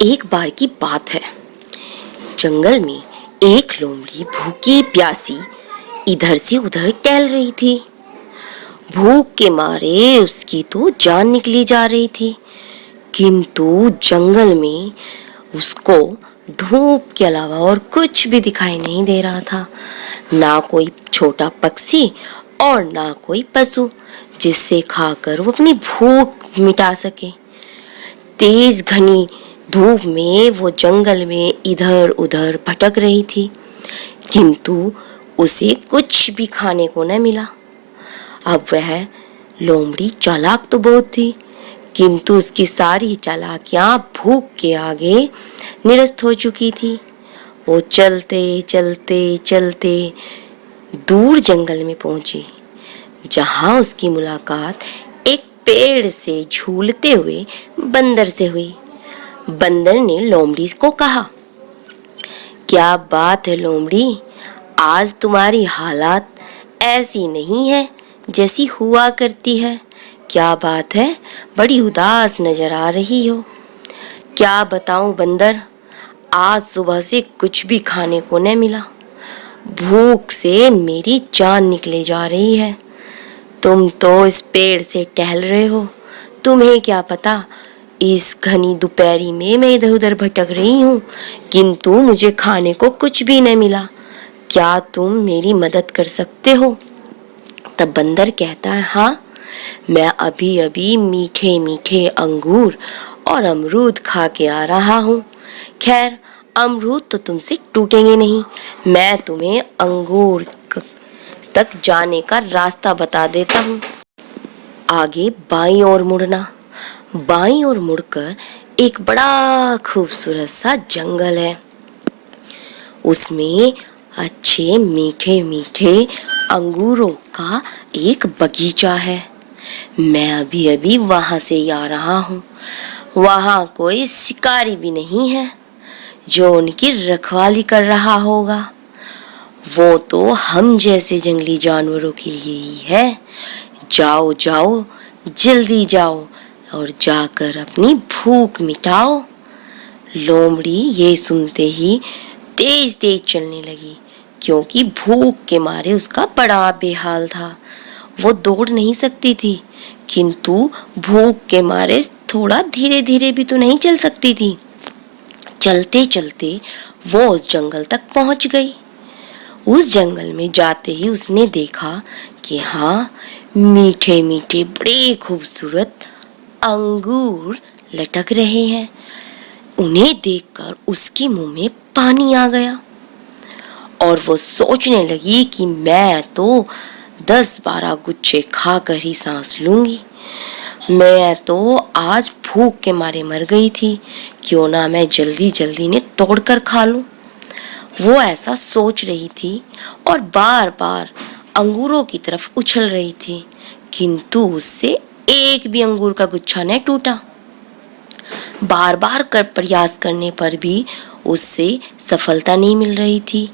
एक बार की बात है। जंगल में एक लोमड़ी भूखी प्यासी इधर से उधर टहल रही थी। भूख के मारे उसकी तो जान निकली जा रही थी, किंतु जंगल में उसको धूप के अलावा और कुछ भी दिखाई नहीं दे रहा था। ना कोई छोटा पक्षी और ना कोई पशु जिससे खाकर वो अपनी भूख मिटा सके। तेज घनी धूप में वो जंगल में इधर उधर भटक रही थी, किंतु उसे कुछ भी खाने को न मिला। अब वह लोमड़ी चालाक तो बहुत थी, किंतु उसकी सारी चालाकियां भूख के आगे निरस्त हो चुकी थी। वो चलते चलते चलते दूर जंगल में पहुंची, जहां उसकी मुलाकात एक पेड़ से झूलते हुए बंदर से हुई। बंदर ने लोमड़ी को कहा, क्या बात है लोमड़ी, आज तुम्हारी हालत ऐसी नहीं है जैसी हुआ करती है। क्या बात है, बड़ी उदास नजर आ रही हो। क्या बताऊं बंदर, आज सुबह से कुछ भी खाने को न मिला। भूख से मेरी जान निकले जा रही है। तुम तो इस पेड़ से टहल रहे हो, तुम्हें क्या पता इस घनी दोपहरी में मैं इधर उधर भटक रही हूँ, किंतु मुझे खाने को कुछ भी न मिला। क्या तुम मेरी मदद कर सकते हो? तब बंदर कहता है, हाँ, मैं अभी अभी मीठे मीठे अंगूर और अमरूद खा के आ रहा हूँ। खैर, अमरूद तो तुमसे टूटेंगे नहीं, मैं तुम्हें अंगूर तक जाने का रास्ता बता देता हूँ। आगे बाईं ओर मुड़ना। बाईं ओर मुड़कर एक बड़ा खूबसूरत सा जंगल है। उसमें अच्छे मीठे मीठे अंगूरों का एक बगीचा है। मैं अभी अभी वहां से ही आ रहा हूँ। वहां कोई शिकारी भी नहीं है जो उनकी रखवाली कर रहा होगा। वो तो हम जैसे जंगली जानवरों के लिए ही है। जाओ जाओ, जल्दी जाओ और जाकर अपनी भूख मिटाओ। लोमड़ी ये सुनते ही तेज तेज चलने लगी, क्योंकि भूख के मारे उसका बड़ा बेहाल था। वो दौड़ नहीं सकती थी, किंतु भूख के मारे थोड़ा धीरे धीरे भी तो नहीं चल सकती थी। चलते चलते वो उस जंगल तक पहुंच गई। उस जंगल में जाते ही उसने देखा कि हाँ, मीठे मीठे बड़े खूबसूरत अंगूर लटक रहे हैं। उन्हें देखकर उसके मुंह में पानी आ गया और वो सोचने लगी कि मैं तो 10-12 गुच्छे खाकर ही सांस लूंगी। मैं तो आज भूख के मारे मर गई थी, क्यों ना मैं जल्दी जल्दी ने तोड़कर खा लूं। वो ऐसा सोच रही थी और बार बार अंगूरों की तरफ उछल रही थी, किंतु उससे एक भी अंगूर का गुच्छा न टूटा। बार बार कर प्रयास करने पर भी उससे सफलता नहीं मिल रही थी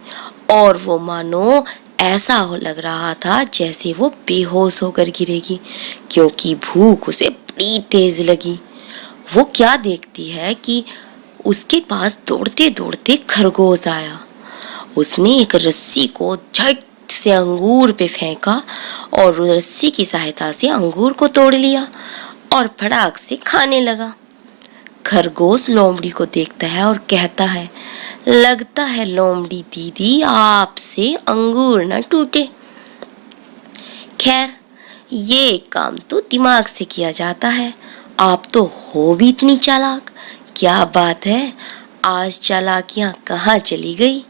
और वो मानो ऐसा हो लग रहा था जैसे वो बेहोश होकर गिरेगी, क्योंकि भूख उसे बड़ी तेज लगी। वो क्या देखती है कि उसके पास दौड़ते दौड़ते खरगोश आया। उसने एक रस्सी को झट से अंगूर पे फेंका और रस्सी की सहायता से अंगूर को तोड़ लिया और फटाक से खाने लगा। खरगोश लोमड़ी को देखता है और कहता है, लगता है लोमड़ी दीदी आपसे अंगूर न टूटे। खैर, ये काम तो दिमाग से किया जाता है, आप तो हो भी इतनी चालाक। क्या बात है, आज चालाकियां कहाँ चली गई?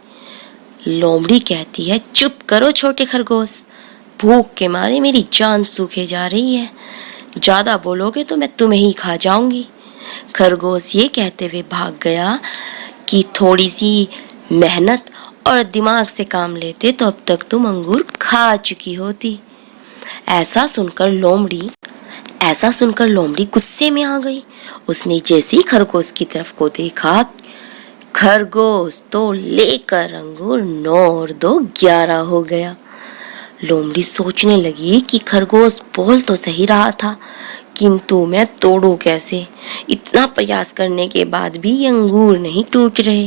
लोमड़ी कहती है, चुप करो छोटे खरगोश, भूख के मारे मेरी जान सूखे जा रही है। ज्यादा बोलोगे तो मैं तुम्हें ही खा जाऊंगी। खरगोश ये कहते हुए भाग गया कि थोड़ी सी मेहनत और दिमाग से काम लेते तो अब तक तुम अंगूर खा चुकी होती। ऐसा सुनकर लोमड़ी गुस्से में आ गई। उसने जैसे ही खरगोश की तरफ को देखा, खरगोश तो लेकर अंगूर 9 और 2 11 हो गया। लोमड़ी सोचने लगी कि खरगोश बोल तो सही रहा था, किंतु मैं तोड़ूं कैसे? इतना प्रयास करने के बाद भी ये अंगूर नहीं टूट रहे।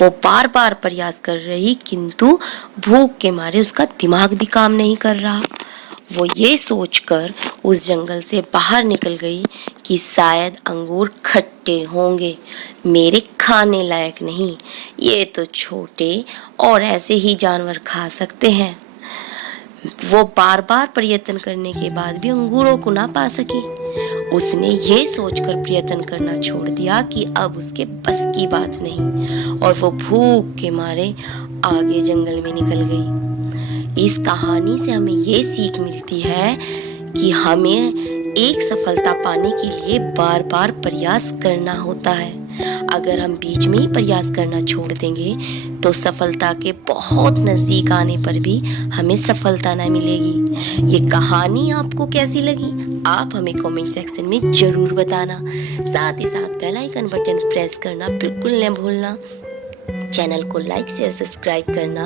वो बार बार प्रयास कर रही, किंतु भूख के मारे उसका दिमाग भी काम नहीं कर रहा। वो ये सोचकर उस जंगल से बाहर निकल गई कि शायद अंगूर खट्टे होंगे, मेरे खाने लायक नहीं, ये तो छोटे और ऐसे ही जानवर खा सकते हैं। वो बार बार प्रयत्न करने के बाद भी अंगूरों को ना पा सकी। उसने ये सोचकर प्रयत्न करना छोड़ दिया कि अब उसके बस की बात नहीं, और वो भूख के मारे आगे जंगल में निकल गई। इस कहानी से हमें ये सीख मिलती है कि हमें एक सफलता पाने के लिए बार बार प्रयास करना होता है। अगर हम बीच में ही प्रयास करना छोड़ देंगे तो सफलता के बहुत नजदीक आने पर भी हमें सफलता ना मिलेगी। ये कहानी आपको कैसी लगी आप हमें कमेंट सेक्शन में जरूर बताना। साथ ही साथ बेल आइकन बटन प्रेस करना बिल्कुल न भूलना। चैनल को लाइक शेयर सब्सक्राइब करना।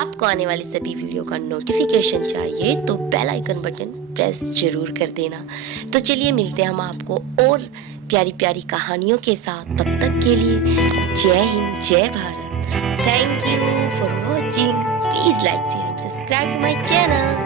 आपको आने वाली सभी वीडियो का नोटिफिकेशन चाहिए तो बेल आइकन बटन प्रेस जरूर कर देना। तो चलिए मिलते हैं हम आपको और प्यारी प्यारी कहानियों के साथ। तब तक के लिए जय हिंद, जय Bharat. Thank you for watching. Please like share and subscribe to my channel.